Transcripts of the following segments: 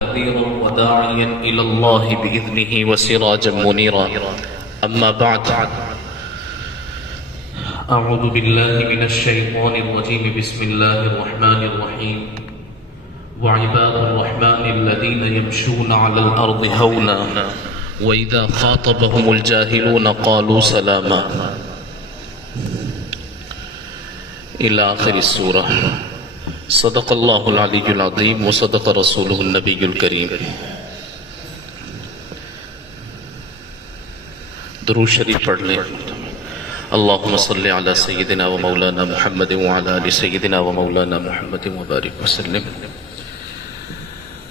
نذيرا وداعيا إلى الله بإذنه وسراجا منيرا أما بعد أعوذ بالله من الشيطان الرجيم بسم الله الرحمن الرحيم وعباد الرحمن الذين يمشون على الأرض هونا وإذا خاطبهم الجاهلون قالوا سلاما إلى آخر السورة. صدق اللہ العلی العظیم وصدق رسولہ النبی الکریم. درود شریف پڑھ لیں. اللہم صلی علی سیدنا و مولانا محمد وعلی آل سیدنا و مولانا محمد وبارک وسلم.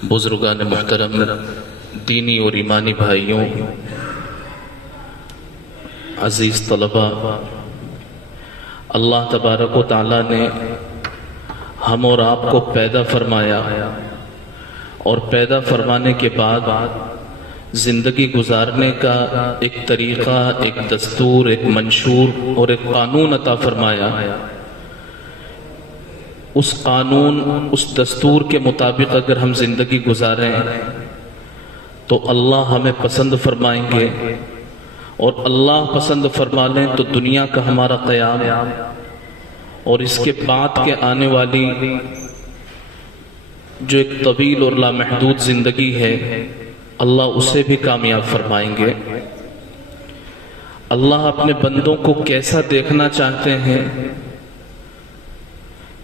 بزرگان محترم، دینی اور ایمانی بھائیوں، عزیز طلبہ، اللہ تبارک و تعالیٰ نے ہم اور آپ کو پیدا فرمایا اور پیدا فرمانے کے بعد زندگی گزارنے کا ایک طریقہ، ایک دستور، ایک منشور اور ایک قانون عطا فرمایا. اس قانون، اس دستور کے مطابق اگر ہم زندگی گزاریں تو اللہ ہمیں پسند فرمائیں گے، اور اللہ پسند فرما لیں تو دنیا کا ہمارا قیام اور اس کے بعد کے آنے والی جو ایک طویل اور لامحدود زندگی ہے، اللہ اسے بھی کامیاب فرمائیں گے. اللہ اپنے بندوں کو کیسا دیکھنا چاہتے ہیں،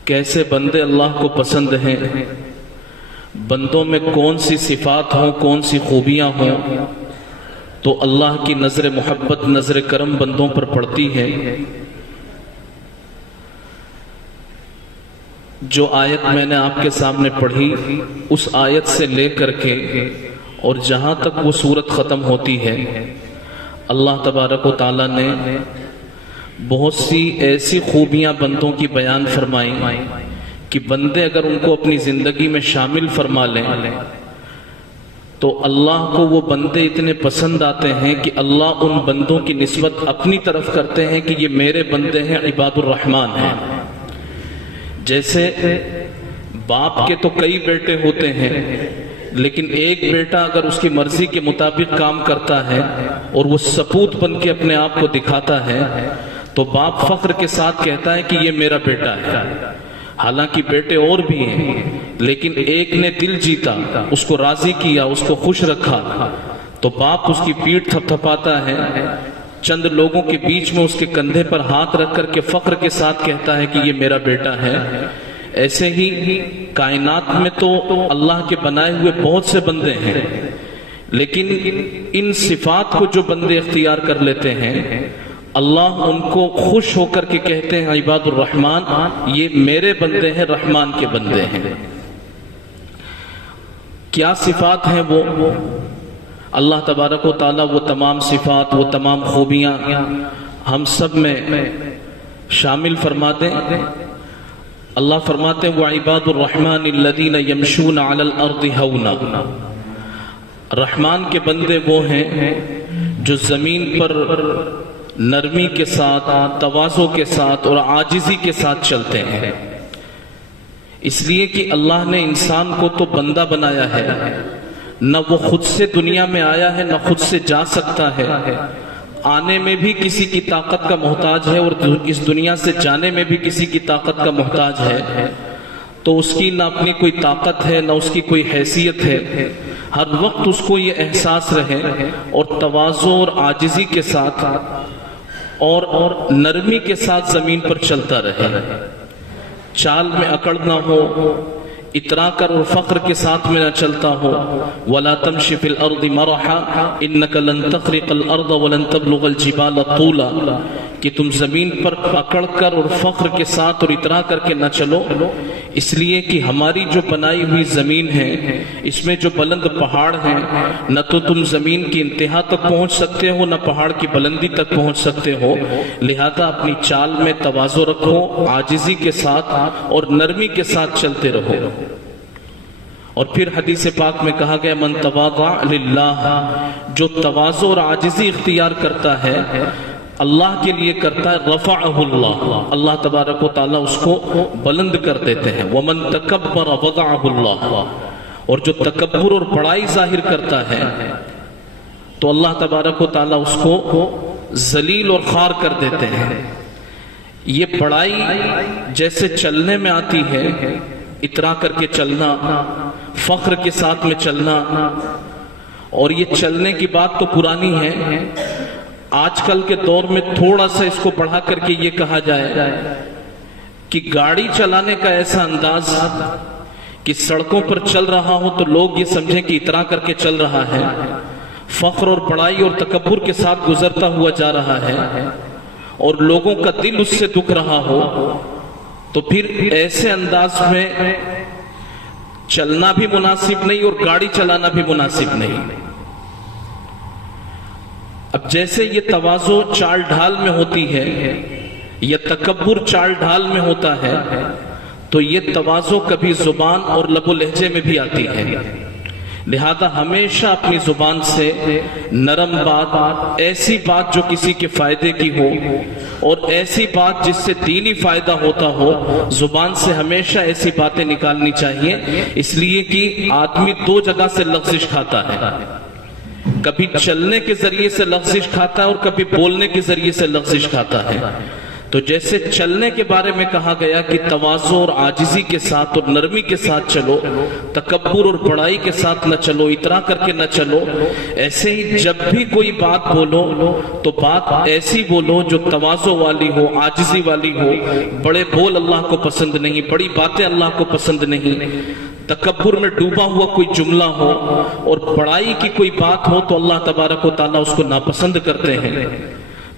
کیسے بندے اللہ کو پسند ہیں، بندوں میں کون سی صفات ہوں، کون سی خوبیاں ہوں، تو اللہ کی نظر محبت، نظر کرم بندوں پر پڑتی ہے. جو آیت میں نے آپ کے سامنے پڑھی، اس آیت سے لے کر کے اور جہاں تک وہ سورت ختم ہوتی ہے، اللہ تبارک و تعالیٰ نے بہت سی ایسی خوبیاں بندوں کی بیان فرمائیں کہ بندے اگر ان کو اپنی زندگی میں شامل فرما لیں تو اللہ کو وہ بندے اتنے پسند آتے ہیں کہ اللہ ان بندوں کی نسبت اپنی طرف کرتے ہیں کہ یہ میرے بندے ہیں، عباد الرحمن ہیں. جیسے باپ کے تو کئی بیٹے ہوتے ہیں، لیکن ایک بیٹا اگر اس کی مرضی کے مطابق کام کرتا ہے اور وہ سپوت بن کے اپنے آپ کو دکھاتا ہے تو باپ فخر کے ساتھ کہتا ہے کہ یہ میرا بیٹا ہے. حالانکہ بیٹے اور بھی ہیں، لیکن ایک نے دل جیتا، اس کو راضی کیا، اس کو خوش رکھا، تو باپ اس کی پیٹھ تھپ تھپاتا ہے، چند لوگوں کے بیچ میں اس کے کندھے پر ہاتھ رکھ کر کے فخر کے ساتھ کہتا ہے کہ یہ میرا بیٹا ہے. ایسے ہی کائنات میں تو اللہ کے بنائے ہوئے بہت سے بندے ہیں، لیکن ان صفات کو جو بندے اختیار کر لیتے ہیں، اللہ ان کو خوش ہو کر کے کہتے ہیں عباد الرحمن، یہ میرے بندے ہیں، رحمان کے بندے ہیں. کیا صفات ہیں وہ؟ اللہ تبارک و تعالیٰ وہ تمام صفات، وہ تمام خوبیاں ہم سب میں شامل فرما دیں. اللہ فرماتے ہیں وَعِبَادُ الرَّحْمَنِ الَّذِينَ يَمْشُونَ عَلَى الْأَرْضِ هَوْنًا. رحمان کے بندے وہ ہیں جو زمین پر نرمی کے ساتھ، تواضع کے ساتھ اور عاجزی کے ساتھ چلتے ہیں. اس لیے کہ اللہ نے انسان کو تو بندہ بنایا ہے، نہ وہ خود سے دنیا میں آیا ہے، نہ خود سے جا سکتا ہے، آنے میں بھی کسی کی طاقت کا محتاج ہے اور اس دنیا سے جانے میں بھی کسی کی طاقت کا محتاج ہے. تو اس کی نہ اپنی کوئی طاقت ہے، نہ اس کی کوئی حیثیت ہے. ہر وقت اس کو یہ احساس رہے اور تواضع اور عاجزی کے ساتھ اور نرمی کے ساتھ زمین پر چلتا رہے، چال میں اکڑ نہ ہو، اترا کر اور فخر کے ساتھ میں نہ چلتا ہو. وَلَا تَمْشِ فِي الْأَرْضِ مَرَحًا إِنَّكَ لَن تَخْرِقَ الْأَرْضَ وَلَن تَبْلُغَ الْجِبَالَ طُولًا. کہ تم زمین پر اکڑ کر اور فخر کے ساتھ اور اترا کر کے نہ چلو، اس لیے کہ ہماری جو بنائی ہوئی زمین ہے، اس میں جو بلند پہاڑ ہیں، نہ تو تم زمین کی انتہا تک پہنچ سکتے ہو، نہ پہاڑ کی بلندی تک پہنچ سکتے ہو. لہذا اپنی چال میں تواضع رکھو، عاجزی کے ساتھ اور نرمی کے ساتھ چلتے رہو. اور پھر حدیث پاک میں کہا گیا من تواضع للہ، جو تواضع اور عاجزی اختیار کرتا ہے اللہ کے لیے کرتا ہے، رفعہ اللہ، اللہ تبارک و تعالیٰ اس کو بلند کر دیتے ہیں. ومن تکبر وضعہ اللہ، اور جو تکبر اور بڑائی ظاہر کرتا ہے تو اللہ تبارک و تعالیٰ اس کو ذلیل اور خوار کر دیتے ہیں۔ یہ بڑائی جیسے چلنے میں آتی ہے، اترا کر کے چلنا، فخر کے ساتھ میں چلنا، اور یہ چلنے کی بات تو پرانی ہے۔ آج کل کے دور میں تھوڑا سا اس کو بڑھا کر کے یہ کہا جائے کہ گاڑی چلانے کا ایسا انداز کہ سڑکوں پر چل رہا ہو تو لوگ یہ سمجھیں کہ اترا کر کے چل رہا ہے، فخر اور بڑائی اور تکبر کے ساتھ گزرتا ہوا جا رہا ہے، اور لوگوں کا دل اس سے دکھ رہا ہو، تو پھر ایسے انداز میں چلنا بھی مناسب نہیں اور گاڑی چلانا بھی مناسب نہیں۔ اب جیسے یہ تواضع چال ڈھال میں ہوتی ہے یا تکبر چال ڈھال میں ہوتا ہے، تو یہ تواضع کبھی زبان اور لب و لہجے میں بھی آتی ہے۔ لہذا ہمیشہ اپنی زبان سے نرم بات، ایسی بات جو کسی کے فائدے کی ہو اور ایسی بات جس سے دینی فائدہ ہوتا ہو، زبان سے ہمیشہ ایسی باتیں نکالنی چاہیے، اس لیے کہ آدمی دو جگہ سے لغزش کھاتا ہے، کبھی چلنے کے ذریعے سے لغزش کھاتا ہے اور کبھی بولنے کے ذریعے سے لغزش کھاتا ہے۔ تو جیسے چلنے کے بارے میں کہا گیا کہ تواضع اور عاجزی کے ساتھ اور نرمی کے ساتھ چلو، تکبر اور بڑائی کے ساتھ نہ چلو، اترا کر کے نہ چلو، ایسے ہی جب بھی کوئی بات بولو تو بات ایسی بولو جو تواضع والی ہو، عاجزی والی ہو۔ بڑے بول اللہ کو پسند نہیں، بڑی باتیں اللہ کو پسند نہیں، تکبر میں ڈوبا ہوا کوئی جملہ ہو اور بڑائی کی کوئی بات ہو تو اللہ تبارک و تعالیٰ اس کو ناپسند کرتے ہیں۔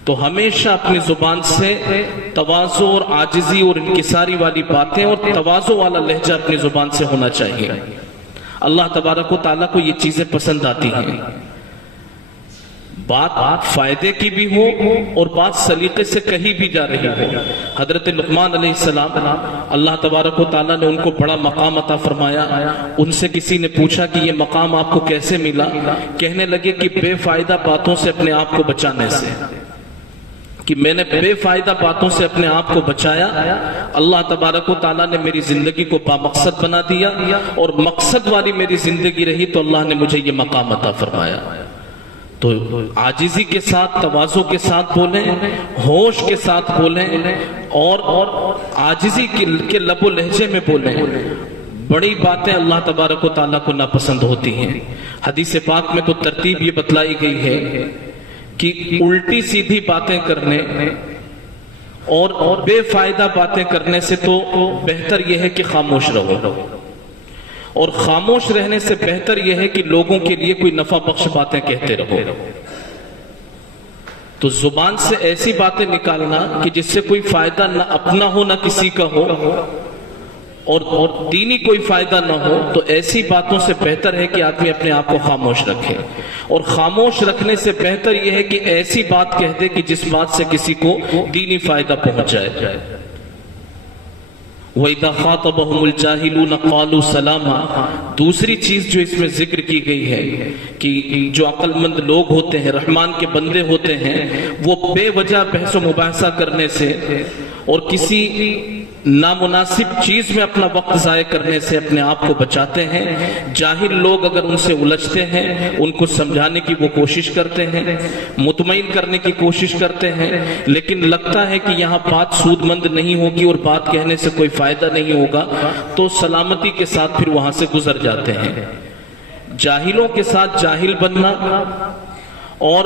تو ہمیشہ اپنی زبان سے تواضع اور عاجزی اور انکساری والی باتیں اور تواضع والا لہجہ اپنی زبان سے ہونا چاہیے۔ اللہ تبارک و تعالیٰ کو یہ چیزیں پسند آتی ہیں، بات فائدے کی بھی ہو اور بات سلیقے سے کہی بھی جا رہی ہو۔ حضرت لقمان علیہ السلام، اللہ تبارک و تعالیٰ نے ان کو بڑا مقام عطا فرمایا۔ ان سے کسی نے پوچھا کہ یہ مقام آپ کو کیسے ملا؟ کہنے لگے کہ بے فائدہ باتوں سے اپنے آپ کو بچانے سے، کہ میں نے بے فائدہ باتوں سے اپنے آپ کو بچایا، اللہ تبارک و تعالیٰ نے میری زندگی کو بامقصد بنا دیا، اور مقصد والی میری زندگی رہی تو اللہ نے مجھے یہ مقام عطا فرمایا۔ تو عاجزی کے ساتھ، تواضع کے ساتھ بولیں، ہوش کے ساتھ بولیں، اور عاجزی کے لب و لہجے میں بولیں۔ بڑی باتیں اللہ تبارک و تعالیٰ کو ناپسند ہوتی ہیں۔ حدیث پاک میں تو ترتیب یہ بتلائی گئی ہے کہ الٹی سیدھی باتیں کرنے اور بے فائدہ باتیں کرنے سے تو بہتر یہ ہے کہ خاموش رہو، اور خاموش رہنے سے بہتر یہ ہے کہ لوگوں کے لیے کوئی نفع بخش باتیں کہتے رہو۔ تو زبان سے ایسی باتیں نکالنا کہ جس سے کوئی فائدہ نہ اپنا ہو نہ کسی کا ہو، اور دینی کوئی فائدہ نہ ہو، تو ایسی باتوں سے بہتر ہے کہ آدمی اپنے آپ کو خاموش رکھے، اور خاموش رکھنے سے بہتر یہ ہے کہ ایسی بات کہہ دے کہ جس بات سے کسی کو دینی فائدہ پہنچ جائے۔ وَإِذَا خَاطَبَهُمُ الْجَاهِلُونَ قَالُوا سَلَامًا۔ دوسری چیز جو اس میں ذکر کی گئی ہے کہ جو عقل مند لوگ ہوتے ہیں، رحمان کے بندے ہوتے ہیں، وہ بے وجہ بحث و مباحثہ کرنے سے اور کسی نامناسب چیز میں اپنا وقت ضائع کرنے سے اپنے آپ کو بچاتے ہیں۔ جاہل لوگ اگر ان سے الجھتے ہیں، ان کو سمجھانے کی وہ کوشش کرتے ہیں، مطمئن کرنے کی کوشش کرتے ہیں، لیکن لگتا ہے کہ یہاں بات سود مند نہیں ہوگی اور بات کہنے سے کوئی فائدہ نہیں ہوگا، تو سلامتی کے ساتھ پھر وہاں سے گزر جاتے ہیں۔ جاہلوں کے ساتھ جاہل بننا اور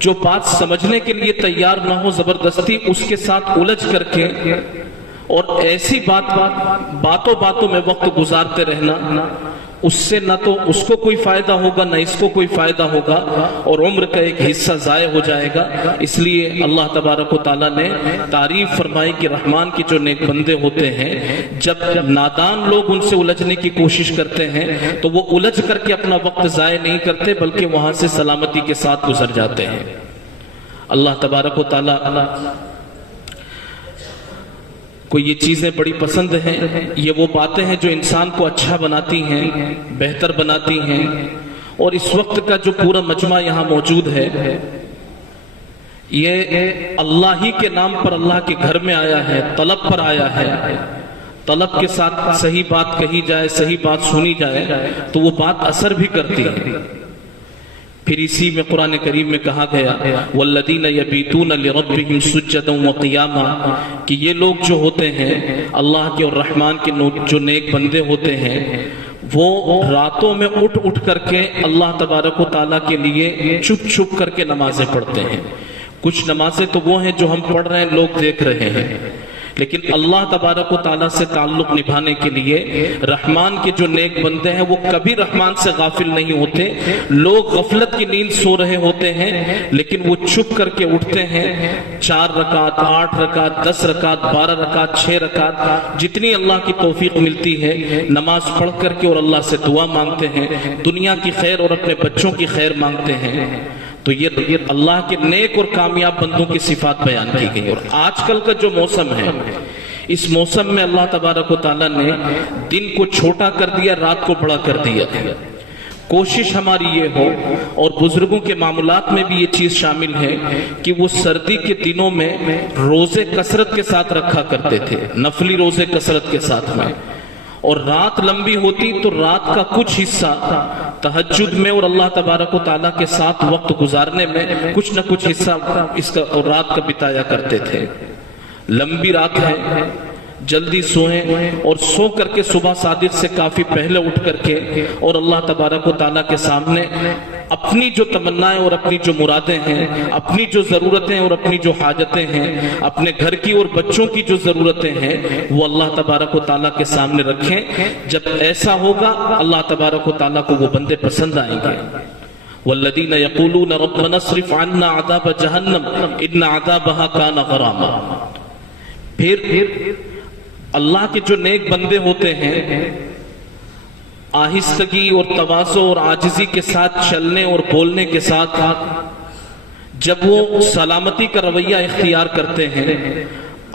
جو بات سمجھنے کے لیے تیار نہ ہو، زبردستی اس کے ساتھ الجھ کر کے اور ایسی باتوں میں وقت گزارتے رہنا، اس سے نہ تو اس کو کوئی فائدہ ہوگا نہ اس کو کوئی فائدہ ہوگا، اور عمر کا ایک حصہ ضائع ہو جائے گا۔ اس لیے اللہ تبارک و تعالیٰ نے تعریف فرمائی کہ رحمان کے جو نیک بندے ہوتے ہیں، جب نادان لوگ ان سے الجھنے کی کوشش کرتے ہیں تو وہ الجھ کر کے اپنا وقت ضائع نہیں کرتے، بلکہ وہاں سے سلامتی کے ساتھ گزر جاتے ہیں۔ اللہ تبارک و تعالیٰ کو یہ چیزیں بڑی پسند ہیں۔ یہ وہ باتیں ہیں جو انسان کو اچھا بناتی ہیں، بہتر بناتی ہیں، اور اس وقت کا جو پورا مجمع یہاں موجود ہے، یہ اللہ ہی کے نام پر اللہ کے گھر میں آیا ہے، طلب پر آیا ہے، طلب کے ساتھ صحیح بات کہی جائے، صحیح بات سنی جائے تو وہ بات اثر بھی کرتی ہے۔ پھر اسی میں قرآن کریم میں کہا گیا والذین یبیتون لربہم سجدا وقیاما، کہ یہ لوگ جو ہوتے ہیں اللہ کے اور رحمان کے جو نیک بندے ہوتے ہیں وہ راتوں میں اٹھ اٹھ کر کے اللہ تبارک و تعالیٰ کے لیے چھپ چھپ کر کے نمازیں پڑھتے ہیں۔ کچھ نمازیں تو وہ ہیں جو ہم پڑھ رہے ہیں لوگ دیکھ رہے ہیں، لیکن اللہ تبارک و تعالیٰ سے تعلق نبھانے کے لیے رحمان کے جو نیک بندے ہیں وہ کبھی رحمان سے غافل نہیں ہوتے۔ لوگ غفلت کی نیند سو رہے ہوتے ہیں لیکن وہ چھپ کر کے اٹھتے ہیں، 4 رکعت، 8 رکعت، 10 رکعت، 12 رکعت، 6 رکعت، جتنی اللہ کی توفیق ملتی ہے نماز پڑھ کر کے اور اللہ سے دعا مانگتے ہیں، دنیا کی خیر اور اپنے بچوں کی خیر مانگتے ہیں۔ تو یہ اللہ کے نیک اور کامیاب بندوں کی صفات بیان کی گئی۔ اور آج کل کا جو موسم ہے، اس موسم میں اللہ تبارک و تعالیٰ نے دن کو چھوٹا کر دیا، رات کو بڑا کر دیا۔ کوشش ہماری یہ ہو، اور بزرگوں کے معاملات میں بھی یہ چیز شامل ہے کہ وہ سردی کے دنوں میں روزے کثرت کے ساتھ رکھا کرتے تھے، نفلی روزے کثرت کے ساتھ میں، اور رات لمبی ہوتی تو رات کا کچھ حصہ تہجد میں اور اللہ تبارک و تعالیٰ کے ساتھ وقت گزارنے میں کچھ نہ کچھ حصہ اس کا اور رات کا بتایا کرتے تھے۔ لمبی رات ہے، جلدی سوئیں، اور سو کر کے صبح صادق سے کافی پہلے اٹھ کر کے اور اللہ تبارک و تعالیٰ کے سامنے اپنی جو تمنائیں اور اپنی جو مرادیں ہیں، اپنی جو ضرورتیں اور اپنی جو حاجتیں ہیں، اپنے گھر کی اور بچوں کی جو ضرورتیں ہیں وہ اللہ تبارک و تعالیٰ کے سامنے رکھیں۔ جب ایسا ہوگا اللہ تبارک و تعالیٰ کو وہ بندے پسند آئیں گے۔ والذین یقولون ربنا اصرف عنا عذاب جہنم ان عذابها کان غراما۔ پھر اللہ کے جو نیک بندے ہوتے ہیں آہستگی اور تواضع اور عاجزی کے ساتھ چلنے اور بولنے کے ساتھ جب وہ سلامتی کا رویہ اختیار کرتے ہیں،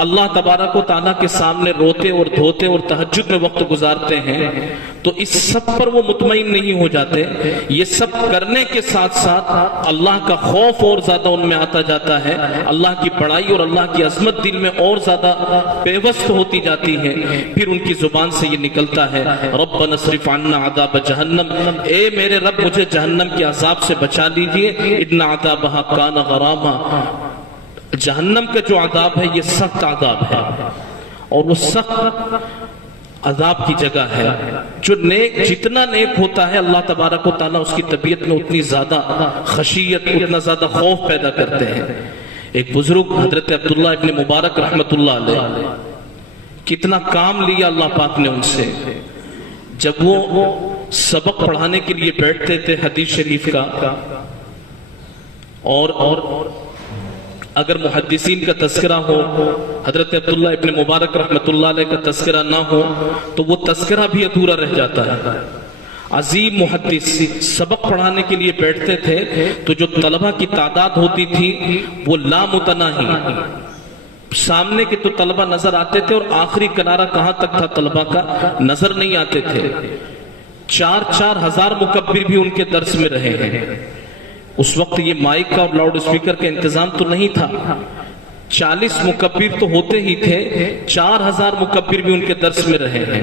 اللہ تبارک و تعالیٰ کے سامنے روتے اور دھوتے اور تہجد میں وقت گزارتے ہیں، تو اس سب پر وہ مطمئن نہیں ہو جاتے۔ یہ سب کرنے کے ساتھ ساتھ اللہ کا خوف اور زیادہ ان میں آتا جاتا ہے، اللہ کی بڑائی اور اللہ کی عظمت دل میں اور زیادہ پیوست ہوتی جاتی ہے۔ پھر ان کی زبان سے یہ نکلتا ہے ربنا اصرف عنا عذاب جہنم، اے میرے رب مجھے جہنم کے عذاب سے بچا لیجئے، ان عذابها کان غراما۔ جہنم کا جو عذاب ہے یہ سخت عذاب ہے، اور وہ سخت عذاب کی جگہ ہے۔ جو نیک جتنا نیک ہوتا ہے اللہ تبارک و تعالیٰ اس کی طبیعت میں اتنی زیادہ خشیت، اتنا زیادہ خوف پیدا کرتے ہیں۔ ایک بزرگ حضرت عبداللہ ابن مبارک رحمت اللہ علیہ، کتنا کام لیا اللہ پاک نے ان سے۔ جب وہ سبق پڑھانے کے لیے بیٹھتے تھے حدیث شریف کا، اور اگر محدثین کا تذکرہ ہو، حضرت عبداللہ ابن مبارک رحمت اللہ علیہ کا تذکرہ نہ ہو تو وہ تذکرہ بھی ادھورا رہ جاتا ہے۔ عظیم محدث سبق پڑھانے کے لیے بیٹھتے تھے تو جو طلبہ کی تعداد ہوتی تھی وہ لامتناہی، سامنے کے تو طلبہ نظر آتے تھے اور آخری کنارہ کہاں تک تھا طلبہ کا نظر نہیں آتے تھے۔ 4-4 ہزار مکبر بھی ان کے درس میں رہے ہیں۔ اس وقت یہ مائک کا اور لاؤڈ اسپیکر کا انتظام تو نہیں تھا، 40 مکبر تو ہوتے ہی تھے، 4000 مکبر بھی ان کے درس میں رہے ہیں۔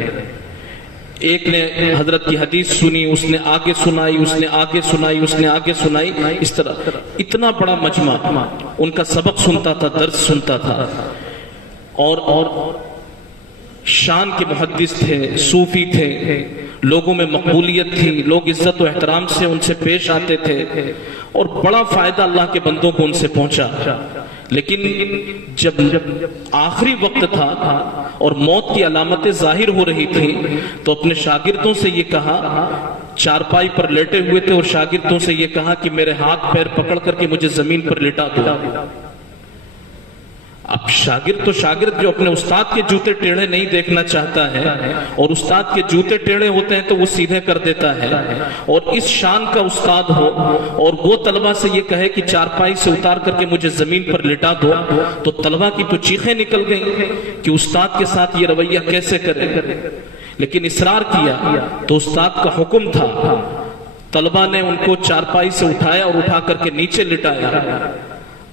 ایک نے حضرت کی حدیث سنی، اس نے آگے سنائی، اس نے آگے سنائی، اس نے آگے سنائی، اس طرح اتنا بڑا مجمع ان کا سبق سنتا تھا، درس سنتا تھا۔ اور شان کے محدث تھے، صوفی تھے، لوگوں میں مقبولیت تھی، لوگ عزت و احترام سے ان سے پیش آتے تھے، اور بڑا فائدہ اللہ کے بندوں کو ان سے پہنچا۔ لیکن جب آخری وقت تھا اور موت کی علامتیں ظاہر ہو رہی تھی تو اپنے شاگردوں سے یہ کہا، چارپائی پر لیٹے ہوئے تھے اور شاگردوں سے یہ کہا کہ میرے ہاتھ پیر پکڑ کر کے مجھے زمین پر لٹا دو۔ اب شاگرد تو شاگرد جو اپنے استاد کے جوتے ٹیڑھے نہیں دیکھنا چاہتا ہے، اور استاد کے جوتے ٹیڑھے ہوتے ہیں تو وہ سیدھے کر دیتا ہے، اور اس شان کا استاد ہو اور وہ طلبہ سے یہ کہے کہ چارپائی سے اتار کر کے مجھے زمین پر لٹا دو، تو طلبہ کی تو چیخیں نکل گئیں کہ استاد کے ساتھ یہ رویہ کیسے کرے۔ لیکن اصرار کیا تو استاد کا حکم تھا، طلبہ نے ان کو چارپائی سے اٹھایا اور اٹھا کر کے نیچے لٹایا،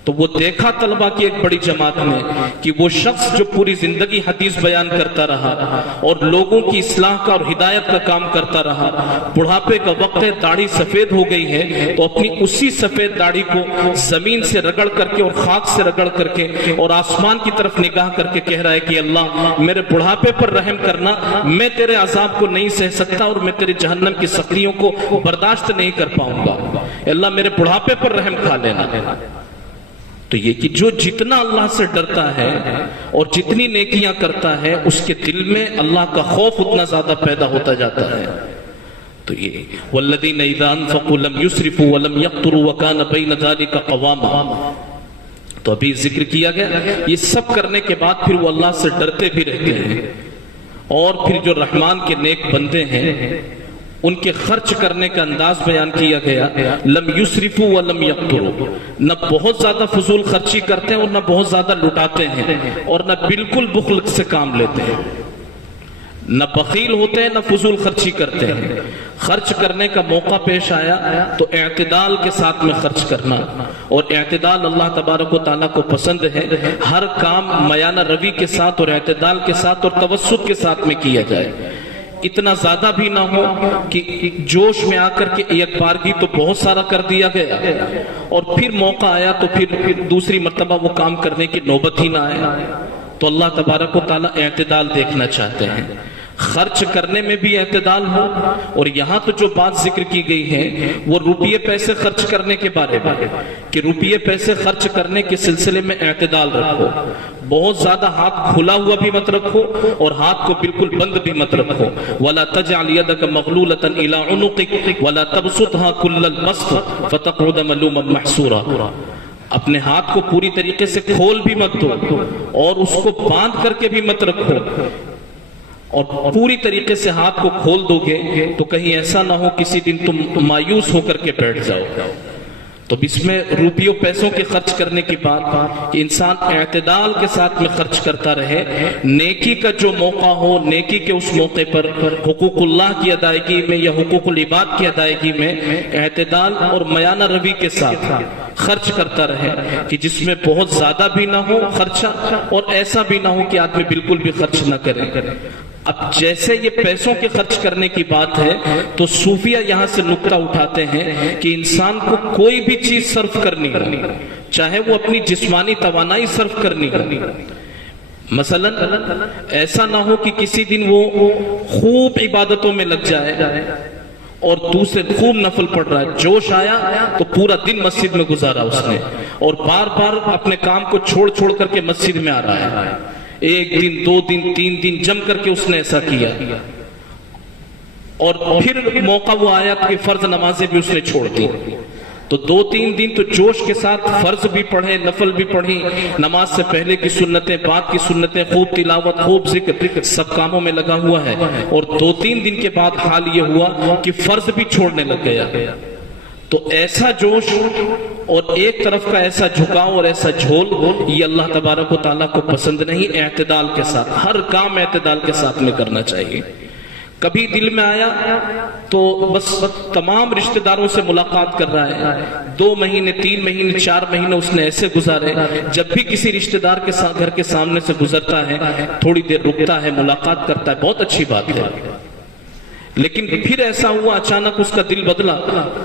تو وہ دیکھا طلبہ کی ایک بڑی جماعت میں کہ وہ شخص جو پوری زندگی حدیث بیان کرتا رہا اور لوگوں کی اصلاح کا اور ہدایت کا کام کرتا رہا، بڑھاپے کا وقت ہے، داڑھی سفید ہو گئی ہے، تو اپنی اسی سفید داڑھی کو زمین سے رگڑ کر کے اور خاک سے رگڑ کر کے اور آسمان کی طرف نگاہ کر کے کہہ رہا ہے کہ اللہ میرے بڑھاپے پر رحم کرنا، میں تیرے عذاب کو نہیں سہ سکتا اور میں تیرے جہنم کی سختیوں کو برداشت نہیں کر پاؤں گا، اللہ میرے بڑھاپے پر رحم کھا لینا۔ تو یہ کہ جو جتنا اللہ سے ڈرتا ہے اور جتنی نیکیاں کرتا ہے اس کے دل میں اللہ کا خوف اتنا زیادہ پیدا ہوتا جاتا ہے۔ تو یہ والذین اذا انفقوا لم یسرفوا ولم یقتروا وکان بین ذلک قواما، تو ابھی ذکر کیا گیا یہ سب کرنے کے بعد پھر وہ اللہ سے ڈرتے بھی رہتے ہیں، اور پھر جو رحمان کے نیک بندے ہیں ان کے خرچ کرنے کا انداز بیان کیا گیا، لم یسرفوا ولم یقتروا، نہ بہت زیادہ فضول خرچی کرتے ہیں اور نہ بہت زیادہ لٹاتے ہیں اور نہ بالکل بخل سے کام لیتے ہیں، نہ بخیل ہوتے ہیں نہ فضول خرچی کرتے ہیں۔ خرچ کرنے کا موقع پیش آیا تو اعتدال کے ساتھ میں خرچ کرنا، اور اعتدال اللہ تبارک و تعالیٰ کو پسند ہے، ہر کام میانہ روی کے ساتھ اور اعتدال کے ساتھ اور توسط کے ساتھ میں کیا جائے، اتنا زیادہ بھی نہ ہو کہ جوش میں آ کر کے ایک بارگی تو بہت سارا کر دیا گیا اور پھر موقع آیا تو پھر دوسری مرتبہ وہ کام کرنے کی نوبت ہی نہ آئے۔ تو اللہ تبارک و تعالیٰ اعتدال دیکھنا چاہتے ہیں، خرچ کرنے میں بھی اعتدال ہو، اور یہاں تو جو بات ذکر کی گئی ہے وہ روپیے پیسے خرچ کرنے کے بارے میں کہ روپیے پیسے خرچ کرنے کے سلسلے میں اعتدال رکھو، بہت زیادہ ہاتھ کھلا ہوا بھی مت رکھو اور ہاتھ کو بالکل بند بھی مت رکھو۔ وَلَا تَجْعَلْ يَدَكَ مَغْلُولَةً إِلَىٰ عُنُقِكَ وَلَا تَبْسُطْهَا كُلَّ الْبَسْطِ فَتَقْعُدَ مَلُومًا مَحْسُورًا، اپنے ہاتھ کو پوری طریقے سے کھول بھی مت دو اور اس کو باندھ کر کے بھی مت رکھو، اور پوری طریقے سے ہاتھ کو کھول دو گے تو کہیں ایسا نہ ہو کسی دن تم مایوس ہو کر کے بیٹھ جاؤ۔ تو اس میں روپیوں پیسوں کے خرچ کرنے کی بات کہ انسان اعتدال کے ساتھ میں خرچ کرتا رہے، نیکی کا جو موقع ہو نیکی کے اس موقع پر حقوق اللہ کی ادائیگی میں یا حقوق العباد کی ادائیگی میں اعتدال اور میانہ روی کے ساتھ خرچ کرتا رہے، کہ جس میں بہت زیادہ بھی نہ ہو خرچہ اور ایسا بھی نہ ہو کہ آدمی بالکل بھی خرچ نہ کرے۔ اب جیسے یہ پیسوں کے خرچ کرنے کی بات ہے تو صوفیہ یہاں سے نقطہ اٹھاتے ہیں کہ انسان کو کوئی بھی چیز صرف کرنی ہو، چاہے وہ اپنی جسمانی توانائی صرف کرنی ہو، مثلا ایسا نہ ہو کہ کسی دن وہ خوب عبادتوں میں لگ جائے اور دوسرے خوب نفل پڑھ رہا ہے، جوش آیا تو پورا دن مسجد میں گزارا اس نے اور بار بار اپنے کام کو چھوڑ چھوڑ کر کے مسجد میں آ رہا ہے، ایک دن دو دن تین دن جم کر کے اس نے ایسا کیا، اور پھر موقع وہ آیا کہ فرض نمازیں بھی اس نے چھوڑ دی، تو دو تین دن تو جوش کے ساتھ فرض بھی پڑھے نفل بھی پڑھی، نماز سے پہلے کی سنتیں بعد کی سنتیں، خوب تلاوت خوب ذکر سب کاموں میں لگا ہوا ہے، اور دو تین دن کے بعد حال یہ ہوا کہ فرض بھی چھوڑنے لگ گیا۔ تو ایسا جوش اور ایک طرف کا ایسا جھکاؤ اور ایسا جھول یہ اللہ تبارک و تعالیٰ کو پسند نہیں۔ اعتدال کے ساتھ ہر کام اعتدال کے ساتھ میں کرنا چاہیے۔ کبھی دل میں آیا تو بس تمام رشتہ داروں سے ملاقات کر رہا ہے، 2 مہینے 3 مہینے 4 مہینے اس نے ایسے گزارے، جب بھی کسی رشتہ دار کے ساتھ گھر کے سامنے سے گزرتا ہے تھوڑی دیر رکتا ہے، ملاقات کرتا ہے، بہت اچھی بات ہے، لیکن پھر ایسا ہوا اچانک اس کا دل بدلا،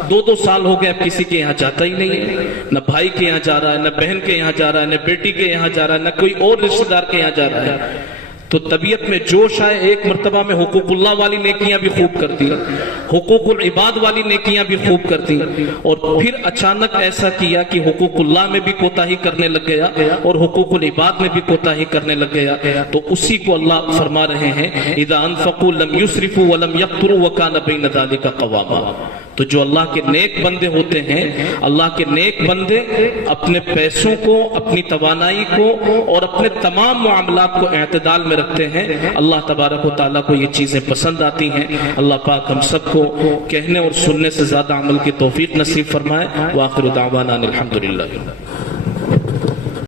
2 سال ہو گئے اب کسی کے یہاں جاتا ہی نہیں ہے، نہ بھائی کے یہاں جا رہا ہے، نہ بہن کے یہاں جا رہا ہے، نہ بیٹی کے یہاں جا رہا ہے، نہ کوئی اور رشتہ دار کے یہاں جا رہا ہے۔ تو طبیعت میں جوش آئے، ایک مرتبہ میں حقوق اللہ والی نیکیاں بھی خوب کرتی، حقوق العباد والی نیکیاں بھی خوب کرتی، اور پھر اچانک ایسا کیا کہ حقوق اللہ میں بھی کوتاہی کرنے لگ گیا اور حقوق العباد میں بھی کوتاہی کرنے لگ گیا۔ تو اسی کو اللہ فرما رہے ہیں اذا انفقوا لم یسرفوا ولم یقتروا وکان بین ذلک قواما۔ تو جو اللہ کے نیک بندے ہوتے ہیں، اللہ کے نیک بندے اپنے پیسوں کو، اپنی توانائی کو اور اپنے تمام معاملات کو اعتدال میں رکھتے ہیں۔ اللہ تبارک و تعالیٰ کو یہ چیزیں پسند آتی ہیں۔ اللہ پاک ہم سب کو کہنے اور سننے سے زیادہ عمل کی توفیق نصیب فرمائے۔ وآخر دعوانا الحمدللہ۔